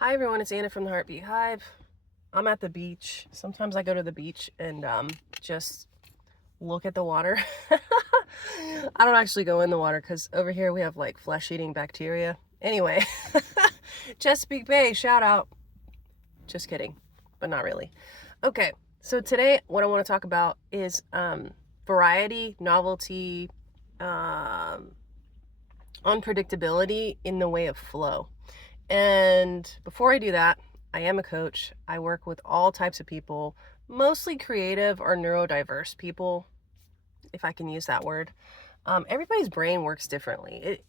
Hi everyone, it's Anna from the Heartbeat Hive. I'm at the beach. Sometimes I go to the beach and just look at the water. I don't actually go in the water because over here we have like flesh-eating bacteria. Anyway, Chesapeake Bay, shout out. Just kidding, but not really. Okay, so today what I want to talk about is variety, novelty, unpredictability in the way of flow. And before I do that, I am a coach. I work with all types of people, mostly creative or neurodiverse people, if I can use that word. Everybody's brain works differently.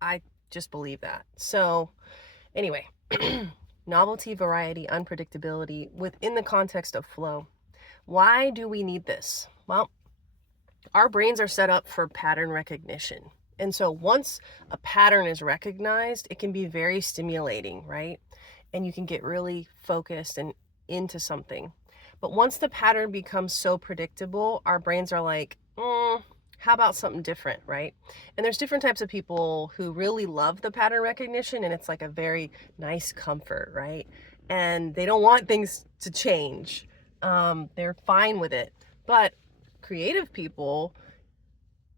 I just believe that. So, anyway, novelty, variety, unpredictability within the context of flow. Why do we need this? Well, our brains are set up for pattern recognition. And so once a pattern is recognized, it can be very stimulating, right? And you can get really focused and into something. But once the pattern becomes so predictable, our brains are like, how about something different, right? And there's different types of people who really love the pattern recognition, and it's like a very nice comfort, right? And they don't want things to change. They're fine with it. But creative people,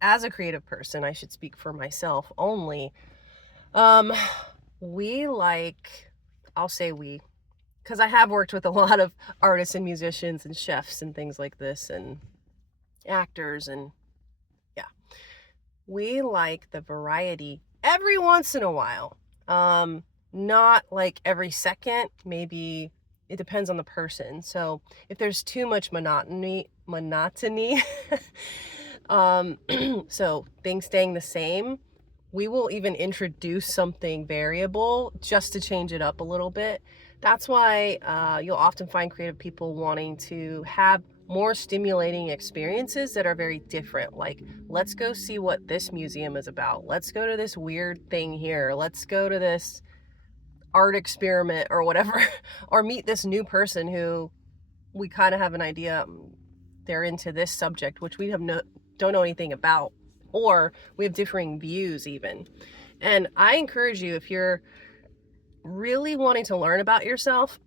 as a creative person, I should speak for myself only, we like, I'll say we, because I have worked with a lot of artists and musicians and chefs and things like this and actors, and yeah, we like the variety every once in a while. Not like every second, maybe it depends on the person. So if there's too much monotony, so things staying the same, we will even introduce something variable just to change it up a little bit. That's why you'll often find creative people wanting to have more stimulating experiences that are very different. Like, let's go see what this museum is about. Let's go to this weird thing here. Let's go to this art experiment or whatever, or meet this new person who we kind of have an idea they're into this subject, which we don't know anything about, or we have differing views even. And I encourage you, if you're really wanting to learn about yourself,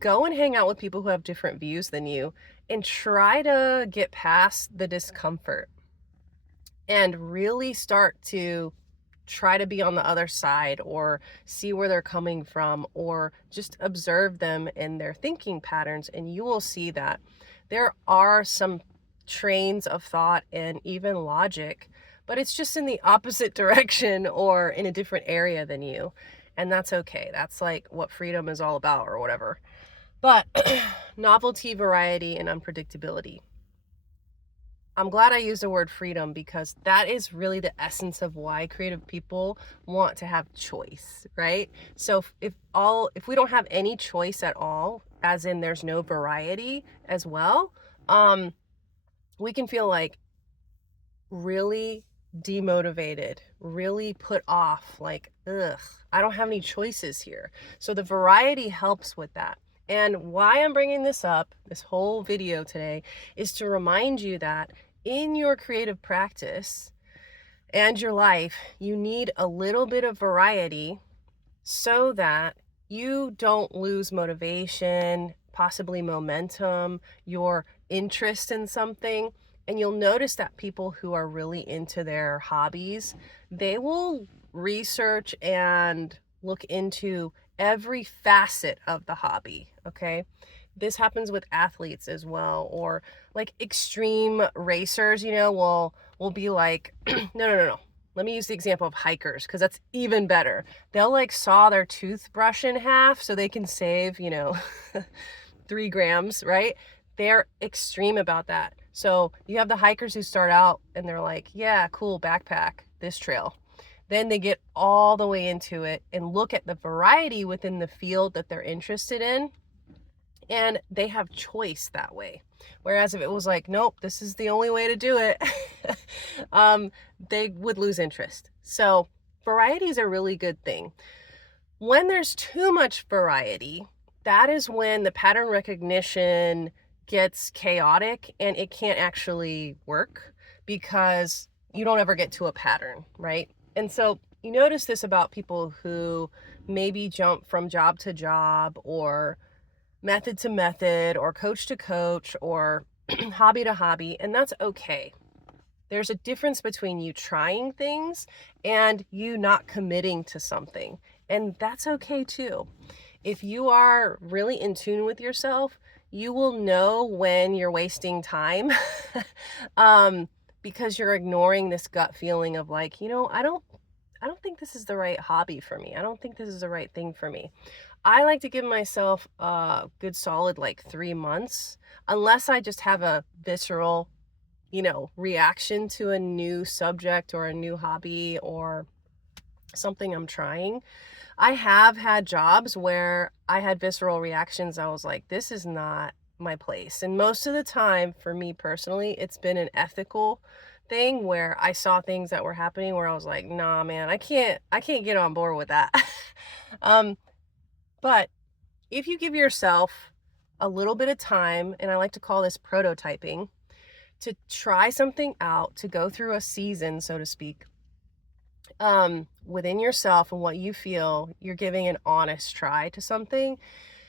go and hang out with people who have different views than you and try to get past the discomfort and really start to try to be on the other side or see where they're coming from, or just observe them and their thinking patterns, and you will see that there are some trains of thought and even logic, but it's just in the opposite direction or in a different area than you. And that's okay. That's like what freedom is all about or whatever. But novelty, variety, and unpredictability. I'm glad I used the word freedom because that is really the essence of why creative people want to have choice, right? So if we don't have any choice at all, as in there's no variety as well, we can feel like really demotivated, really put off, like, ugh, I don't have any choices here. So the variety helps with that. And why I'm bringing this up, this whole video today, is to remind you that in your creative practice and your life, you need a little bit of variety so that you don't lose motivation, possibly momentum, your interest in something. And you'll notice that people who are really into their hobbies, they will research and look into every facet of the hobby, okay? This happens with athletes as well, or like extreme racers, will be like, no. Let me use the example of hikers because that's even better. They'll like saw their toothbrush in half so they can save, 3 grams, right? They're extreme about that. So you have the hikers who start out and they're like, yeah, cool, backpack, this trail. Then they get all the way into it and look at the variety within the field that they're interested in. And they have choice that way. Whereas if it was like, nope, this is the only way to do it, they would lose interest. So variety is a really good thing. When there's too much variety, that is when the pattern recognition gets chaotic and it can't actually work because you don't ever get to a pattern, right? And so you notice this about people who maybe jump from job to job or method to method or coach to coach or hobby to hobby, and that's okay. There's a difference between you trying things and you not committing to something, and that's okay too. If you are really in tune with yourself, you will know when you're wasting time because you're ignoring this gut feeling of like, I don't think this is the right hobby for me. I don't think this is the right thing for me. I like to give myself a good solid like 3 months, unless I just have a visceral, reaction to a new subject or a new hobby or something I'm trying. I have had jobs where I had visceral reactions. I was like, this is not my place. And most of the time, for me personally, it's been an ethical thing where I saw things that were happening where I was like, nah, man, I can't get on board with that. um, but if you give yourself a little bit of time, and I like to call this prototyping, to try something out, to go through a season, so to speak, within yourself and what you feel you're giving an honest try to something,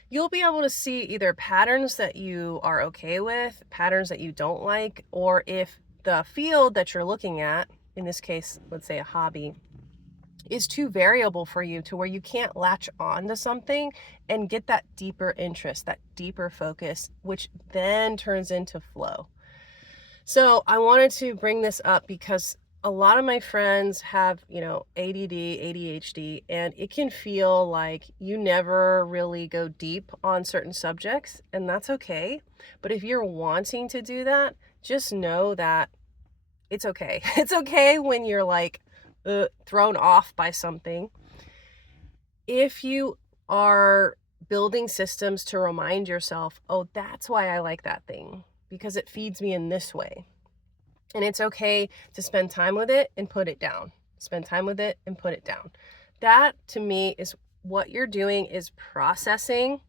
you'll be able to see either patterns that you are okay with, patterns that you don't like, or if the field that you're looking at, in this case, let's say a hobby, is too variable for you to where you can't latch on to something and get that deeper interest, that deeper focus, which then turns into flow. So I wanted to bring this up because a lot of my friends have, ADD, ADHD, and it can feel like you never really go deep on certain subjects, and that's okay. But if you're wanting to do that, just know that it's okay. It's okay when you're like thrown off by something. If you are building systems to remind yourself, oh, that's why I like that thing, because it feeds me in this way. And it's okay to spend time with it and put it down. Spend time with it and put it down. That, to me, is what you're doing, is processing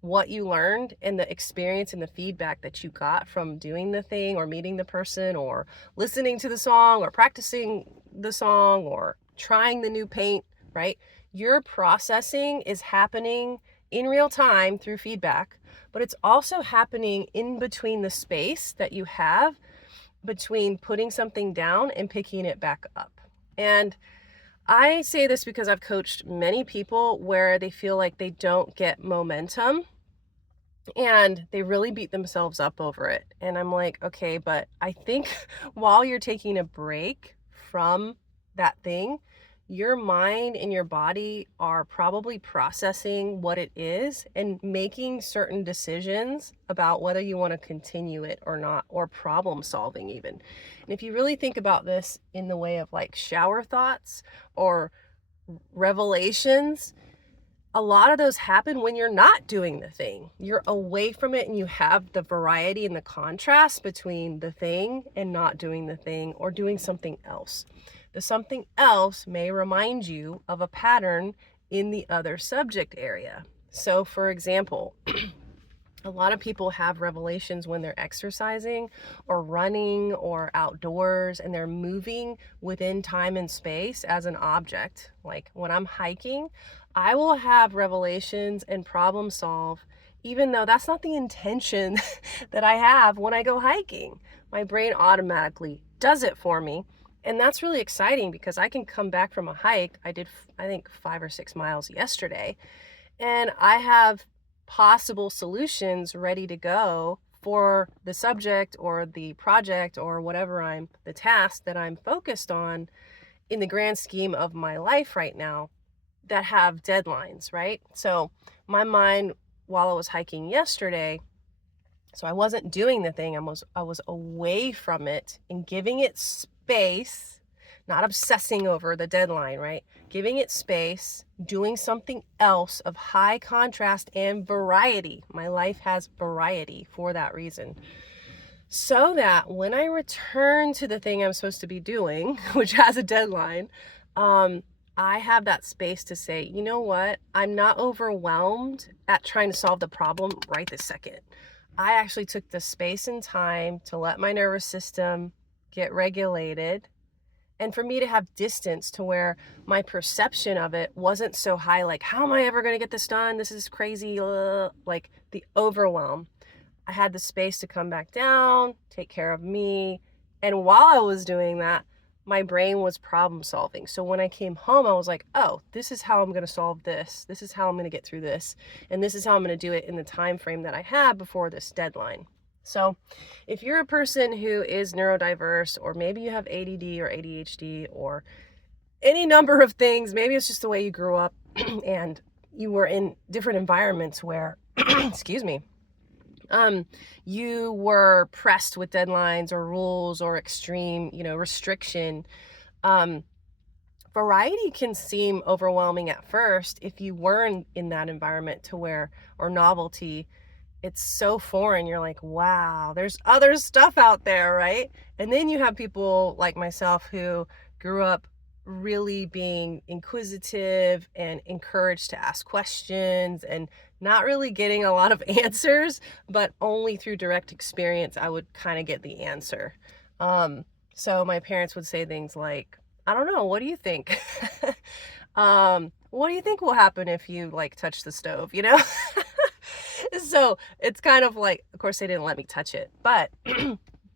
what you learned and the experience and the feedback that you got from doing the thing or meeting the person or listening to the song or practicing the song or trying the new paint, right? Your processing is happening in real time through feedback, but it's also happening in between the space that you have between putting something down and picking it back up. And I say this because I've coached many people where they feel like they don't get momentum and they really beat themselves up over it. And I'm like, okay, but I think while you're taking a break from that thing, your mind and your body are probably processing what it is and making certain decisions about whether you want to continue it or not, or problem solving even. And if you really think about this in the way of like shower thoughts or revelations, a lot of those happen when you're not doing the thing. You're away from it and you have the variety and the contrast between the thing and not doing the thing or doing something else. The something else may remind you of a pattern in the other subject area. So, for example, a lot of people have revelations when they're exercising or running or outdoors and they're moving within time and space as an object. Like when I'm hiking, I will have revelations and problem solve, even though that's not the intention that I have when I go hiking. My brain automatically does it for me. And that's really exciting because I can come back from a hike. I did, I think, 5 or 6 miles yesterday, and I have possible solutions ready to go for the subject or the project or whatever the task that I'm focused on in the grand scheme of my life right now that have deadlines, right? So my mind, while I was hiking yesterday, so I wasn't doing the thing, I was away from it and giving it space, not obsessing over the deadline, right? Giving it space, doing something else of high contrast and variety. My life has variety for that reason. So that when I return to the thing I'm supposed to be doing, which has a deadline, I have that space to say, you know what? I'm not overwhelmed at trying to solve the problem right this second. I actually took the space and time to let my nervous system get regulated And for me to have distance to where my perception of it wasn't so high, like, how am I ever going to get this done? This is crazy. Like the overwhelm. I had the space to come back down, take care of me. And while I was doing that, my brain was problem solving. So when I came home, I was like, oh, this is how I'm going to solve this. This is how I'm going to get through this. And this is how I'm going to do it in the time frame that I have before this deadline. So if you're a person who is neurodiverse, or maybe you have ADD or ADHD or any number of things, maybe it's just the way you grew up and you were in different environments where, excuse me, you were pressed with deadlines or rules or extreme, restriction. Variety can seem overwhelming at first if you weren't in that environment or novelty. It's so foreign. You're like, wow, there's other stuff out there, right? And then you have people like myself who grew up really being inquisitive and encouraged to ask questions and not really getting a lot of answers, but only through direct experience I would kind of get the answer. So my parents would say things like, I don't know, what do you think? What do you think will happen if you like touch the stove, So it's kind of like, of course they didn't let me touch it, but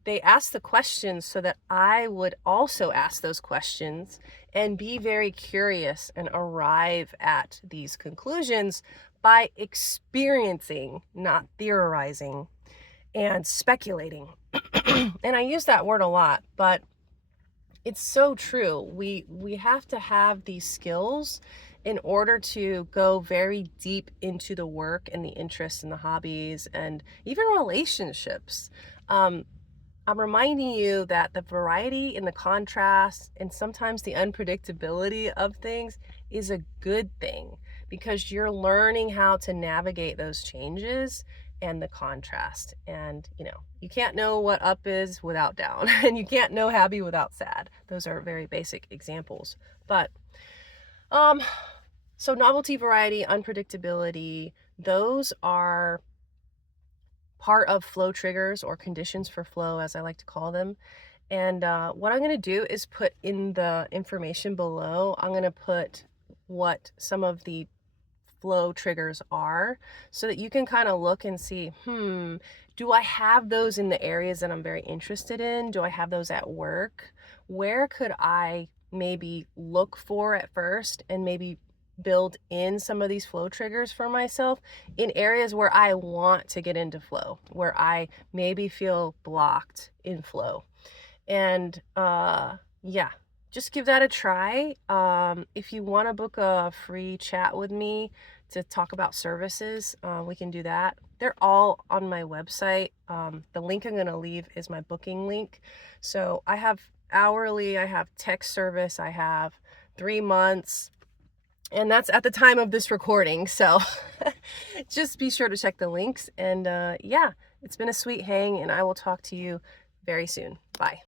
they asked the questions so that I would also ask those questions and be very curious and arrive at these conclusions by experiencing, not theorizing and speculating. And I use that word a lot, but it's so true. We have to have these skills in order to go very deep into the work and the interests and the hobbies and even relationships. I'm reminding you that the variety and the contrast and sometimes the unpredictability of things is a good thing, because you're learning how to navigate those changes and the contrast. And, you can't know what up is without down, and you can't know happy without sad. Those are very basic examples. But, so novelty, variety, unpredictability, those are part of flow triggers, or conditions for flow, as I like to call them. And what I'm going to do is put in the information below, I'm going to put what some of the flow triggers are, so that you can kind of look and see, do I have those in the areas that I'm very interested in? Do I have those at work? Where could I maybe look for at first and maybe build in some of these flow triggers for myself in areas where I want to get into flow, where I maybe feel blocked in flow? And just give that a try. If you want to book a free chat with me to talk about services, we can do that. They're all on my website. The link I'm going to leave is my booking link. So I have hourly, I have text service, I have 3 months, and that's at the time of this recording. So just be sure to check the links. And it's been a sweet hang, and I will talk to you very soon. Bye.